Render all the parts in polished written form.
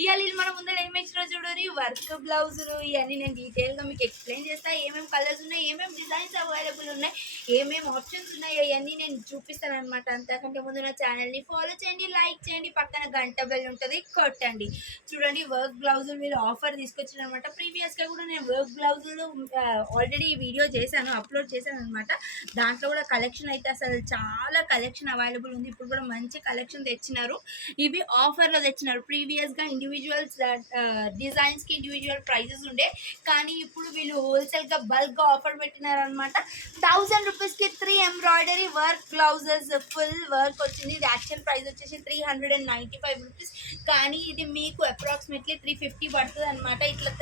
ఇవాళ మన ముందర ఏమి ఇచ్చినా చూడరి వర్క్ బ్లౌజులు ఇవన్నీ నేను డీటెయిల్గా మీకు ఎక్స్ప్లెయిన్ చేస్తాను. ఏమేమి కలర్స్ ఉన్నాయి, ఏమేమి డిజైన్స్ అవైలబుల్ ఉన్నాయి, ఏమేమి ఆప్షన్స్ ఉన్నాయి అవన్నీ నేను చూపిస్తాను అనమాట. అంతకంటే ముందు నా ఛానల్ని ఫాలో చేయండి, లైక్ చేయండి, పక్కన గంట బెల్ ఉంటుంది కొట్టండి. చూడండి వర్క్ బ్లౌజులు మీరు ఆఫర్ తీసుకొచ్చిన అనమాట. ప్రీవియస్గా కూడా నేను వర్క్ బ్లౌజులు ఆల్రెడీ వీడియో చేశాను, అప్లోడ్ చేశాను అనమాట. దాంట్లో కూడా కలెక్షన్ అయితే అసలు చాలా కలెక్షన్ అవైలబుల్ ఉంది. ఇప్పుడు కూడా మంచి కలెక్షన్ తెచ్చినారు. ఇవి ఆఫర్లో తెచ్చినారు. ప్రీవియస్గా ఇండివిజువల్స్ డిజైన్స్కి ఇండివిజువల్ ప్రైజెస్ ఉండే, కానీ ఇప్పుడు వీళ్ళు హోల్సేల్గా బల్క్గా ఆఫర్ పెట్టినారనమాట. 1000 రూపీస్కి 3 embroidery work blouses full work వచ్చింది. ఇది యాక్చువల్ ప్రైస్ వచ్చేసి 395 రూపీస్, కానీ ఇది మీకు అప్రాక్సిమేట్లీ 350 పడుతుంది అనమాట. ఇట్లా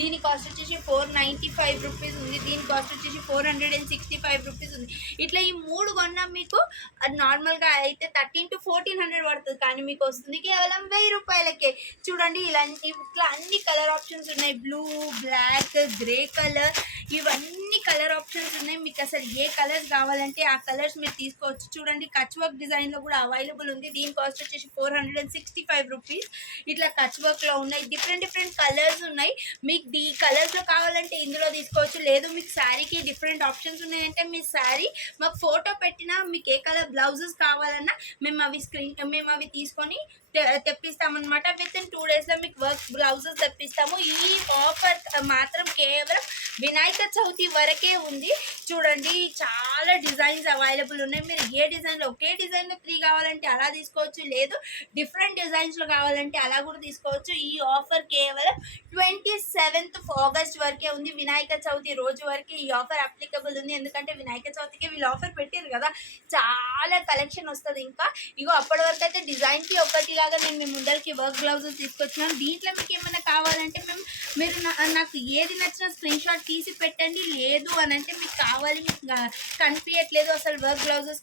దీని కాస్ట్ వచ్చేసి 495 రూపీస్ ఉంది, దీని కాస్ట్ వచ్చేసి 465 రూపీస్ ఉంది. ఇట్లా ఈ మూడు కొన్నా మీకు నార్మల్గా అయితే 1300 to 1400 పడుతుంది, కానీ మీకు వస్తుంది కేవలం 1000 రూపాయలకే. చూడండి ఇట్లా అన్ని కలర్ ఆప్షన్స్ ఉన్నాయి. బ్లూ, బ్లాక్, గ్రే కలర్, ఇవన్నీ కలర్ ఆప్షన్స్ ఉన్నాయి. మీకు అసలు ఏ కలర్స్ కావాలంటే ఆ కలర్స్ మీరు తీసుకోవచ్చు. చూడండి కచ్ వర్క్ డిజైన్లో కూడా అవైలబుల్ ఉంది. దీని కాస్ట్ వచ్చేసి 465 రూపీస్. ఇట్లా కచ్ వర్క్లో ఉన్నాయి, డిఫరెంట్ కలర్స్ ఉన్నాయి. మీకు ఈ కలర్స్లో కావాలంటే ఇందులో తీసుకోవచ్చు. లేదు మీకు శారీకి డిఫరెంట్ ఆప్షన్స్ ఉన్నాయంటే మీ శారీ మాకు ఫోటో పెట్టినా, మీకు ఏ కలర్ బ్లౌజెస్ కావాలన్నా మేము అవి తీసుకొని తెప్పిస్తామన్నమాట. విత్ ఇన్ 2 డేస్లో మీకు వర్క్ బ్లౌజెస్ తెప్పిస్తాము. ఈ ఆఫర్ మాత్రం కేవలం వినాయక చవితి వరకే ఉంది. చూడండి చాలా డిజైన్స్ అవైలబుల్ ఉన్నాయి. మీరు ఏ డిజైన్లో ఒకే డిజైన్లో 3 కావాలంటే అలా తీసుకోవచ్చు, లేదు డిఫరెంట్ డిజైన్స్లో కావాలంటే అలా కూడా తీసుకోవచ్చు. ఈ ఆఫర్ కేవలం 27th ఆగస్ట్ వరకే ఉంది. వినాయక చవితి రోజు వరకే ఈ ఆఫర్ అప్లికబుల్ ఉంది. ఎందుకంటే వినాయక చవితికి వీళ్ళు ఆఫర్ పెట్టారు కదా, చాలా కలెక్షన్ వస్తుంది. ఇంకా ఇగో అప్పటి వరకు అయితే డిజైన్కి ఒకటి లాగా నేను మీ ముందరికి వర్క్ బ్లౌజెస్ తీసుకొచ్చినాను. దీంట్లో మీకు ఏమైనా కావాలంటే మీరు నాకు ఏది నచ్చిన స్క్రీన్ షాట్ తీసి పెట్టండి. లేదు అని అంటే మీకు కావాలి, మీకు కనిపించట్లేదు అసలు వర్క్ బ్లౌజెస్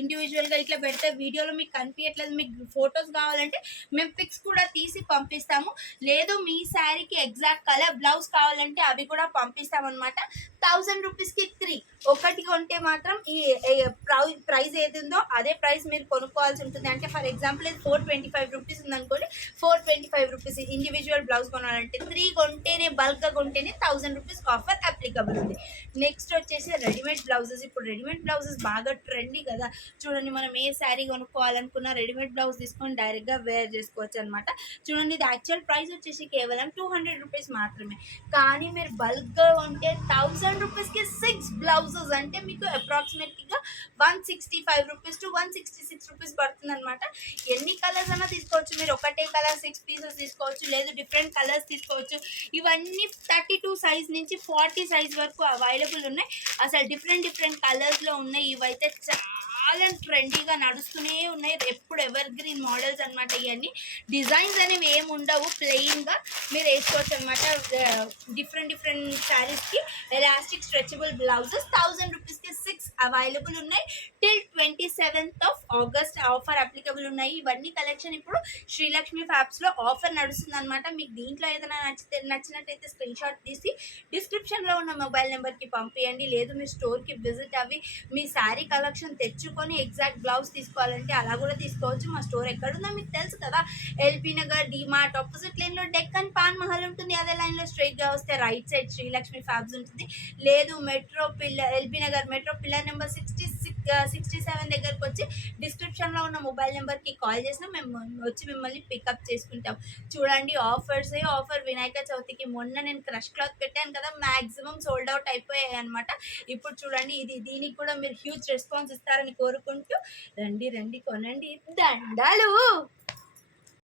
ఇండివిజువల్గా ఇట్లా పెడితే వీడియోలో మీకు కనిపించట్లేదు, మీకు ఫొటోస్ కావాలంటే మేము పిక్స్ కూడా తీసి పంపిస్తాము. లేదు మీ శారీకి ఎగ్జాక్ట్ కలర్ బ్లౌజ్ కావాలంటే అవి కూడా పంపిస్తామన్నమాట. 1000 రూపీస్కి 3 ఒకటి కొంటే మాత్రం ఈ ప్రైస్ ఏది ఉందో అదే ప్రైస్ మీరు కొనుక్కోవాల్సి ఉంటుంది. అంటే ఫర్ ఎగ్జాంపుల్ ఇది 425 రూపీస్ ఉందనుకోండి, 425 రూపీస్ ఇండివిజువల్ బ్లౌజ్ కొనాలంటే 3 కొంటేనే బల్క్గా కొంటేనే 1000 రూపీస్ ఆఫర్ అప్లికబుల్ ఉంది. నెక్స్ట్ వచ్చేసి రెడీమేడ్ బ్లౌజెస్. ఇప్పుడు రెడీమేడ్ బ్లౌజెస్ బాగా ట్రెండీ కదా. చూడండి మనం ఏ శారీ కొనుక్కోవాలనుకున్నా రెడీమేడ్ బ్లౌజ్ తీసుకొని డైరెక్ట్గా వేర్ చేసుకోవచ్చు అనమాట. చూడండి ఇది యాక్చువల్ ప్రైస్ వచ్చేసి కేవలం 200 రూపీస్ మాత్రమే, కానీ మీరు బల్క్గా ఉంటే 1000 రూపీస్కి 6 బ్లౌజెస్ అంటే మీకు అప్రాక్సిమేట్గా 165 రూపీస్ టు 166 రూపీస్ పడుతుంది అనమాట. ఎన్ని కలర్స్ అయినా తీసుకోవచ్చు. మీరు ఒకటే కలర్ 6 పీసెస్ తీసుకోవచ్చు, లేదు డిఫరెంట్ కలర్స్ తీసుకోవచ్చు. ఇవన్నీ 32 సైజ్ నుంచి 40 సైజ్ వరకు అవైలబుల్ ఉన్నాయి. అసలు డిఫరెంట్ కలర్స్లో ఉన్నాయి. ఇవైతే చాలా ట్రెండీగా నడుస్తూనే ఉన్నాయి. ఎప్పుడు ఎవర్ గ్రీన్ మోడల్స్ అనమాట. ఇవన్నీ డిజైన్స్ అనేవి ఏమి ఉండవు, ప్లెయిన్గా మీరు వేసుకోవచ్చు అనమాట. డిఫరెంట్ శారీస్కి ఎలాస్టిక్ స్ట్రెచబుల్ బ్లౌజెస్ 1000 రూపీస్కి 6 అవైలబుల్ ఉన్నాయి. Till 27th August offer applicable ఉన్నాయి. ఇవన్నీ కలెక్షన్ ఇప్పుడు శ్రీలక్ష్మి ఫ్యాబ్స్లో ఆఫర్ నడుస్తుంది అనమాట. మీకు దీంట్లో ఏదైనా నచ్చినట్టయితే స్క్రీన్ షాట్ తీసి డిస్క్రిప్షన్లో ఉన్న మొబైల్ నెంబర్కి పంపించండి. లేదు మీ స్టోర్కి విజిట్ అవి మీ శారీ కలెక్షన్ తెచ్చుకొని ఎగ్జాక్ట్ బ్లౌజ్ తీసుకోవాలంటే అలా కూడా తీసుకోవచ్చు. మా స్టోర్ ఎక్కడుందో మీకు తెలుసు కదా, ఎల్బీ నగర్ డిమార్ట్ ఆపోజిట్ లైన్లో డెక్కన్ పాన్ మహల్ ఉంటుంది. అదే లైన్లో స్ట్రైట్గా వస్తే రైట్ సైడ్ శ్రీలక్ష్మి ఫ్యాబ్స్ ఉంటుంది. లేదు LB Nagar metro pillar number 67 దగ్గరకు వచ్చి డిస్క్రిప్షన్లో ఉన్న మొబైల్ నెంబర్కి కాల్ చేసినా మేము వచ్చి మిమ్మల్ని పికప్ చేసుకుంటాం. చూడండి ఆఫర్ వినాయక చవితికి మొన్న నేను క్రష్ క్లాత్ పెట్టాను కదా, మ్యాక్సిమం సోల్డ్ అవుట్ అయిపోయాయి అనమాట. ఇప్పుడు చూడండి దీనికి కూడా మీరు హ్యూజ్ రెస్పాన్స్ ఇస్తారని కోరుకుంటూ రండి కొనండి. దండాలు.